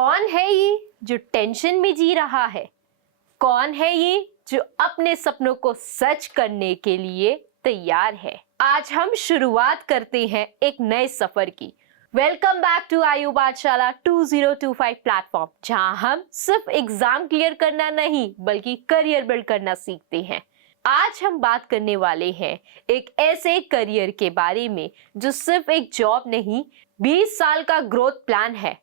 कौन है ये जो टेंशन में जी रहा है? कौन है ये जो अपने सपनों को सच करने के लिए तैयार है? आज हम शुरुआत करते हैं एक नए सफर की। वेलकम बैक टू आयु पाठशाला 2025 प्लेटफॉर्म, जहां हम सिर्फ एग्जाम क्लियर करना नहीं बल्कि करियर बिल्ड करना सीखते हैं। आज हम बात करने वाले हैं एक ऐसे करियर के बारे में जो सिर्फ एक जॉब नहीं, 20 साल का ग्रोथ प्लान है।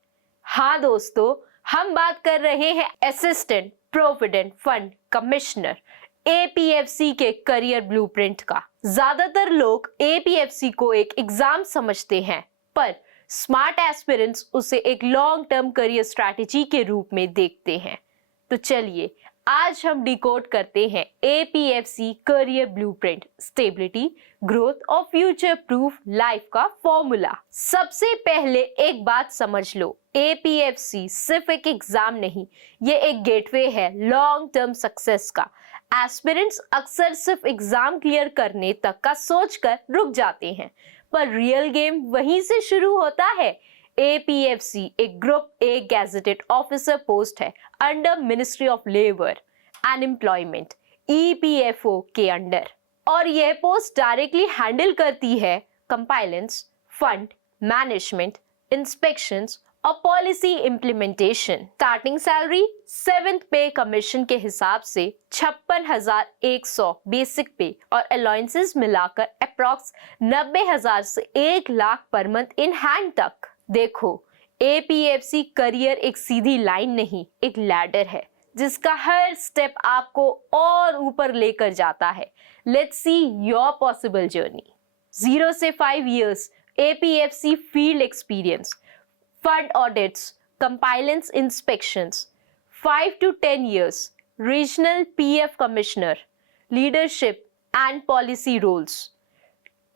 हाँ दोस्तों, हम बात कर रहे हैं assistant provident fund commissioner APFC के करियर ब्लूप्रिंट का। ज्यादातर लोग एपीएफसी को एक एग्जाम समझते हैं, पर स्मार्ट एस्पिरेंट्स उसे एक लॉन्ग टर्म करियर स्ट्रैटेजी के रूप में देखते हैं। तो चलिए आज हम डिकोड करते हैं APFC career blueprint, stability, growth और फ्यूचर प्रूफ लाइफ का फॉर्मूला। सबसे पहले एक बात समझ लो, एपीएफसी सिर्फ एक एग्जाम नहीं, ये एक गेटवे है लॉन्ग टर्म सक्सेस का। एस्पिरेंट्स अक्सर सिर्फ एग्जाम क्लियर करने तक का सोचकर रुक जाते हैं, पर रियल गेम वहीं से शुरू होता है। एपीएफसी एक group A gazetted officer post है under ministry of labour and employment, EPFO के अंडर, और यह पोस्ट डायरेक्टली हैंडल करती है कंपाइलेंस, फंड मैनेजमेंट, इंस्पेक्शंस और policy implementation. Starting salary 7th pay commission के हिसाब से 56,100 बेसिक पे और अलाउंसेस मिलाकर अप्रॉक्स 90,000 से 1 lakh per month in hand तक। देखो, एपीएफसी करियर एक सीधी लाइन नहीं, एक लैडर है जिसका हर स्टेप आपको और ऊपर लेकर जाता है। Let's see your possible journey. 0 से 5 years APFC field experience, fund audits, compliance inspections. 5 to 10 years regional PF commissioner, leadership and policy roles.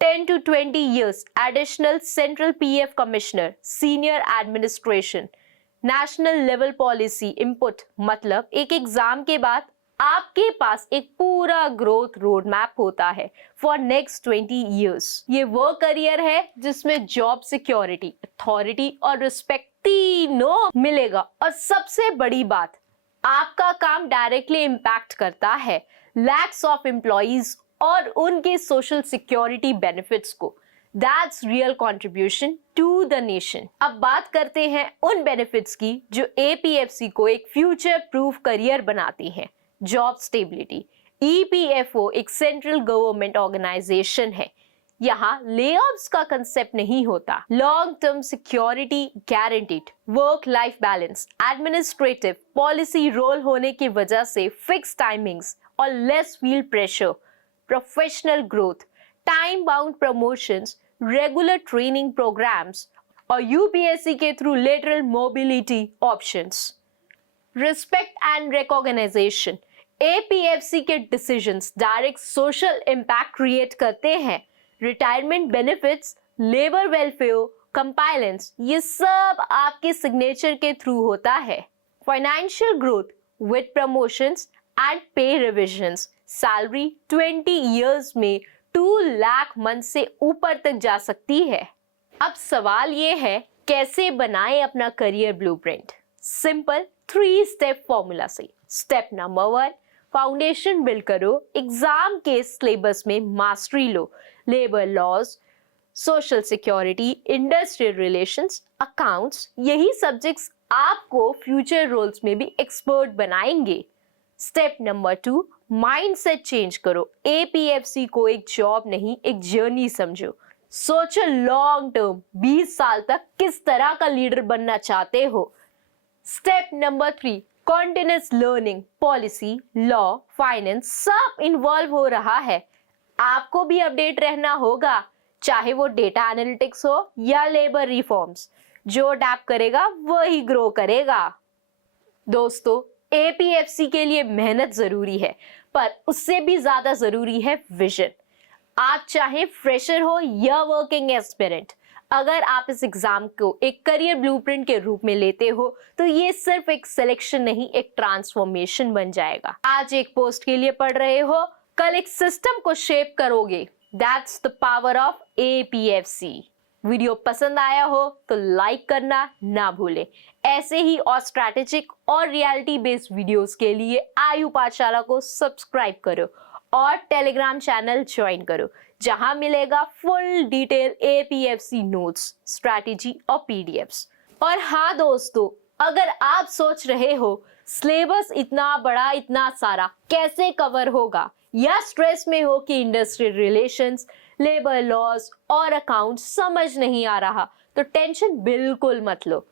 10 to 20 years additional central PF commissioner, senior administration, national level policy input। मतलब एक exam के बाद आपके पास एक पूरा growth road map होता है for next 20 years। ये वो करियर है जिसमें जॉब सिक्योरिटी, अथॉरिटी और रिस्पेक्ट तीनों मिलेगा। और सबसे बड़ी बात, आपका काम डायरेक्टली इम्पैक्ट करता है लैक्स ऑफ एम्प्लॉइज और उनके सोशल सिक्योरिटी बेनिफिट्स को। That's real contribution to the nation. अब बात करते हैं उन बेनिफिट्स की जो एपीएफसी को एक फ्यूचर प्रूफ करियर बनाती हैं। Job stability. ईपीएफओ एक सेंट्रल गवर्नमेंट ऑर्गेनाइजेशन है। यहाँ लेऑफ्स का कंसेप्ट नहीं होता। Long term security guaranteed, work life balance, administrative policy role होने की वजह से फिक्स टाइमिंग्स और less field pressure, professional growth, time bound promotions, regular training programmes और यूपीएससी के through lateral mobility options. Respect and recognition. APFC के decisions direct social impact create करते हैं। Retirement benefits, labour welfare, compliance, ये सब आपके signature के through होता है। Financial growth with promotions and पे रिविजन्स। सैलरी 20 years में 2 लाख मंथ से ऊपर तक जा सकती है। अब सवाल ये है, कैसे बनाएं अपना career blueprint? Simple 3 step formula से। स्टेप नंबर 1, फाउंडेशन बिल्ड करो। एग्जाम के सिलेबस में मास्टरी लो। Labour laws, social security, industrial relations, accounts, यही सब्जेक्ट्स आपको फ्यूचर रोल्स में भी एक्सपर्ट बनाएंगे। स्टेप नंबर 2, माइंडसेट चेंज करो। एपीएफसी को एक जॉब नहीं, एक जर्नी समझो। सोचो लॉन्ग टर्म, 20 साल तक किस तरह का लीडर बनना चाहते हो। Step number 3, continuous learning. Policy, law, finance सब इन्वॉल्व हो रहा है। आपको भी अपडेट रहना होगा, चाहे वो डेटा एनालिटिक्स हो या लेबर रिफॉर्म्स। जो अडैप्ट करेगा वही ग्रो करेगा। दोस्तों, एपीएफसी के लिए मेहनत जरूरी है, पर उससे भी ज्यादा जरूरी है विजन। आप चाहे फ्रेशर हो या वर्किंग एस्पिरेंट, अगर आप इस एग्जाम को एक करियर ब्लूप्रिंट के रूप में लेते हो तो ये सिर्फ एक सिलेक्शन नहीं, एक ट्रांसफॉर्मेशन बन जाएगा। आज एक पोस्ट के लिए पढ़ रहे हो, कल एक सिस्टम को शेप करोगे। That's the power of APFC. Video पसंद आया हो तो लाइक करना ना भूलें। ऐसे ही और स्ट्रैटेजिक और रियलिटी बेस्ड वीडियोस के लिए आयु पाठशाला को सब्सक्राइब करो और टेलीग्राम चैनल ज्वाइन करो, जहां मिलेगा full detail APFC notes, strategy और पीडीएफ्स। और हाँ दोस्तों, अगर आप सोच रहे हो सिलेबस इतना बड़ा, इतना सारा कैसे कवर होगा, या स्ट्रेस में हो कि इंडस्ट्रियल रिलेशंस, लेबर लॉज और अकाउंट समझ नहीं आ रहा, तो टेंशन बिल्कुल मत लो।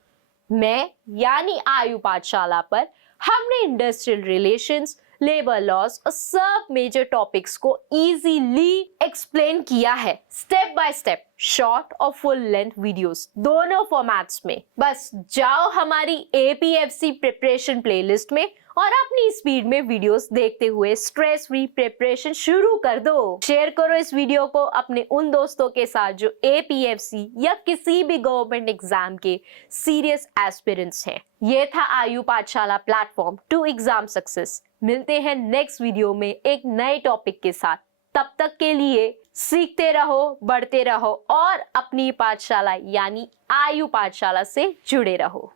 मैं यानी आयु पाठशाला पर हमने इंडस्ट्रियल रिलेशंस, लेबर लॉज और सब मेजर टॉपिक्स को इजीली एक्सप्लेन किया है, स्टेप बाय स्टेप, शॉर्ट और फुल लेंथ वीडियोस दोनों फॉर्मेट्स में। बस जाओ हमारी एपीएफसी प्रिपरेशन प्लेलिस्ट में और अपनी स्पीड में वीडियोस देखते हुए स्ट्रेस फ्री प्रिपरेशन शुरू कर दो। शेयर करो इस वीडियो को अपने उन दोस्तों के साथ जो एपीएफसी या किसी भी गवर्नमेंट एग्जाम के सीरियस एस्पिरेंट्स हैं। ये था आयु पाठशाला प्लेटफॉर्म टू एग्जाम सक्सेस। मिलते हैं नेक्स्ट वीडियो में एक नए टॉपिक के साथ। तब तक के लिए सीखते रहो, बढ़ते रहो और अपनी पाठशाला यानी आयु पाठशाला से जुड़े रहो।